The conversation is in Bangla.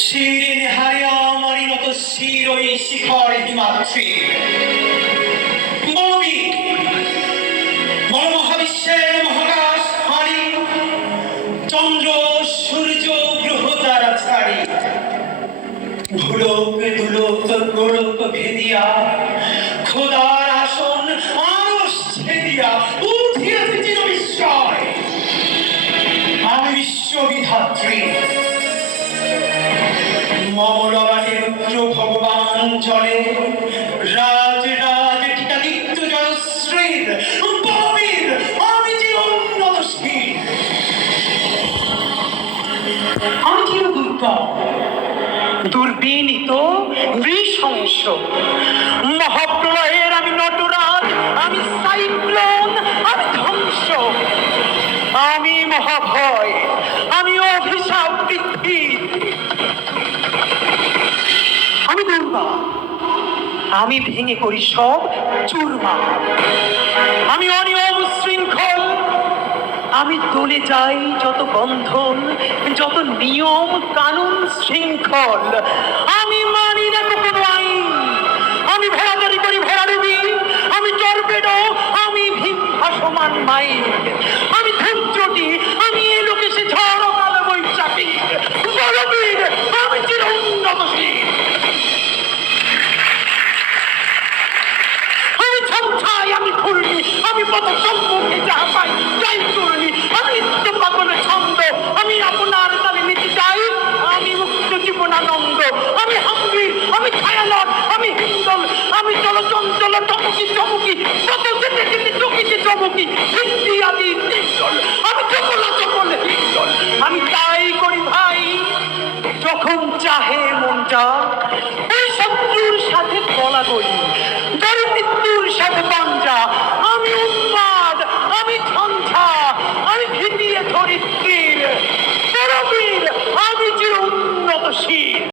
শিরে নেহারে আমারই মতো শির ওই শিখর হিমাত্রী বলবি বড় মহাবিশ্বের মহাকাশ হারি চন্দ্র সূর্য গ্রহ তারা ছাড়ি ভুলোক দুলোক গোলক ভেদিয়া খোদার আসন আরশ ছেদিয়া উঠিয়াছে চির বিস্ময় আমি বিশ্ববিধাত্রী মমলবাটের উচ্চ ভগবান জলে রাজ রাজ টিকাদিত্য জয়শ্রীর বলবীর আমি চির উন্নতশীল আমি চির দুর্গম দুর্বিনীত নৃশংস মহাপ্রলয়ের আমি নটরাজ আমি সাইক্লোন আমি ধ্বংস আমি মহাভয় আমি অভিশাপ পৃথ্বী আমি দুর্গা আমি ভেঙে করি সব চুরমার আমি অনিয়ম শৃঙ্খল আমি দলে যাই যত বন্ধন যত নিয়ম কানুন শৃঙ্খল আমি মানি না কোনো আইন আমি ভেড়াদারি করি ভেড়াডুবি আমি টর্পেডো আমি ভীম ভাসমান মাইন আমি ধূমচটি আমি এ লোকে সে ঝড় কালো বৈশাখী বলবীর আমি চির উন্নতশীল আমি ছমছাই আমি ফুলনি আমি পথ সম্মুখে যা পাই যাই করনি আমি নিত্য পাগল ছন্দ আমি আপনার তালে নিতে চাই আমি মুক্ত জীবনানন্দ আমি হাম্বির আমি ছায়ানট আমি হিন্দল আমি চলচঞ্চল টমকি চমকি কত যেতে যেতে চকিতে চমকি হিন্দি আদি হিন্দল আমি চকলা চকল হিন্দল আমি তাই করি ভাই যখন চাহে মনটা ওই শত্রুর সাথে গলা করি মৃত্যুর সাথে পাঞ্জা